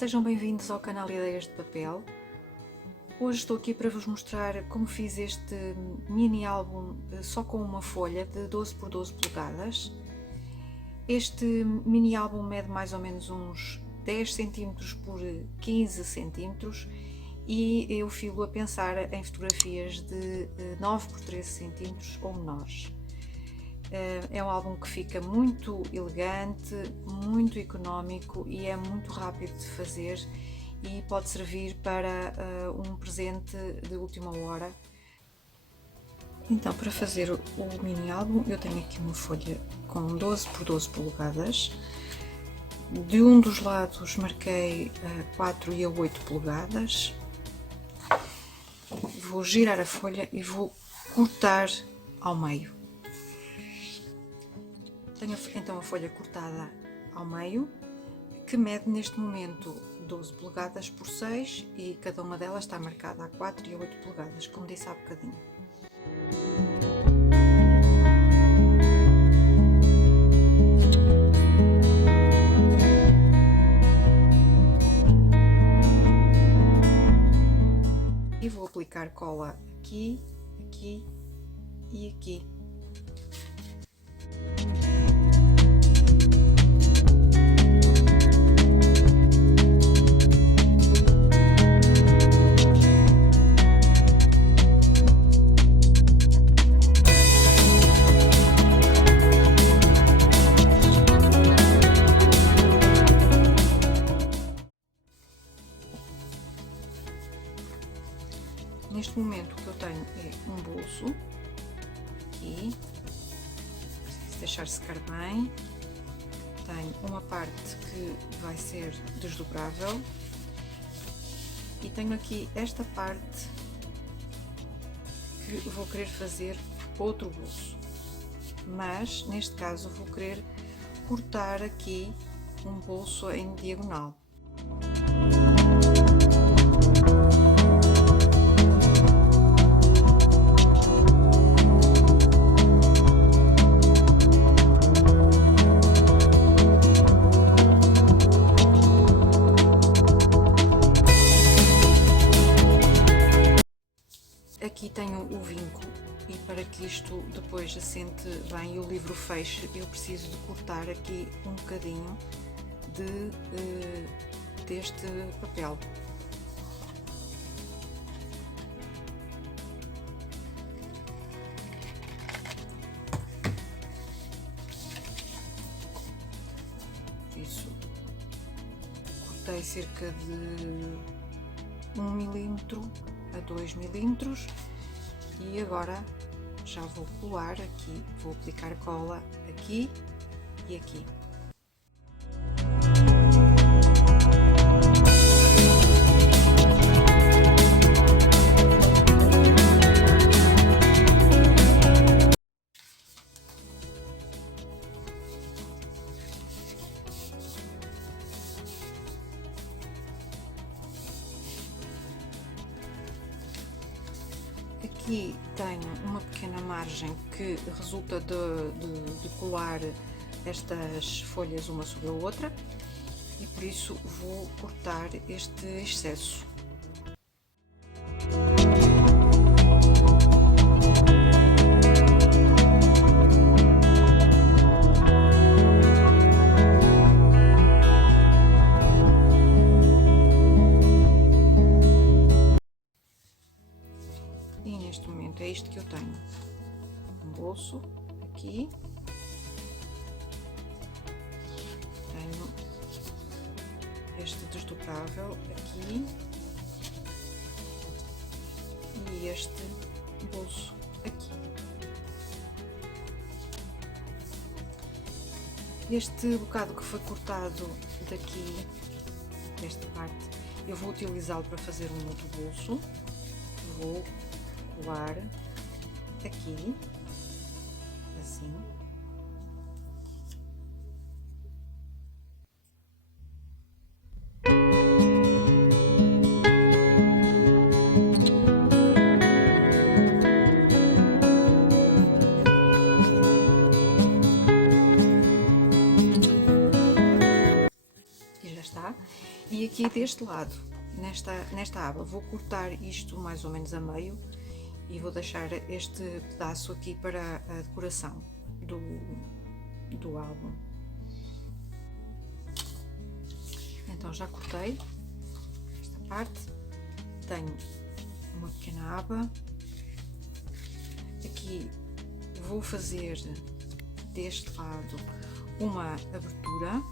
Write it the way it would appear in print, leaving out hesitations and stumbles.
sejam bem-vindos ao canal Ideias de Papel. Hoje estou aqui para vos mostrar como fiz este mini álbum só com uma folha de 12 por 12 polegadas. Este mini álbum mede mais ou menos uns 10 cm por 15 cm e eu filo a pensar em fotografias de 9 por 13 cm ou menores. É um álbum que fica muito elegante, muito económico e é muito rápido de fazer e pode servir para um presente de última hora. Então, para fazer o mini álbum, eu tenho aqui uma folha com 12 por 12 polegadas. De um dos lados marquei a 4 e a 8 polegadas. Vou girar a folha e vou cortar ao meio. Tenho então a folha cortada ao meio, que mede neste momento 12 polegadas por 6 e cada uma delas está marcada a 4 e a 8 polegadas, como disse há bocadinho. E vou aplicar cola aqui, aqui e aqui. Neste momento o que eu tenho é um bolso, aqui, preciso deixar secar bem, tenho uma parte que vai ser desdobrável e tenho aqui esta parte que vou querer fazer outro bolso, mas neste caso vou querer cortar aqui um bolso em diagonal. Aqui tenho o vinco e para que isto depois assente bem e o livro feche, eu preciso de cortar aqui um bocadinho deste papel. Isso, cortei cerca de 1 milímetro a 2 milímetros e agora já vou colar aqui, vou aplicar cola aqui e aqui. Aqui tenho uma pequena margem que resulta de colar estas folhas uma sobre a outra e por isso vou cortar este excesso. E neste momento é isto que eu tenho, um bolso aqui, tenho este desdobrável aqui e este bolso aqui. Este bocado que foi cortado daqui, desta parte, eu vou utilizá-lo para fazer um outro bolso. Vou colar aqui, assim. E já está. E aqui aqui deste lado, nesta aba, vou cortar isto mais ou menos a meio e vou deixar este pedaço aqui para a decoração do álbum. Então já cortei esta parte, tenho uma pequena aba, aqui vou fazer deste lado uma abertura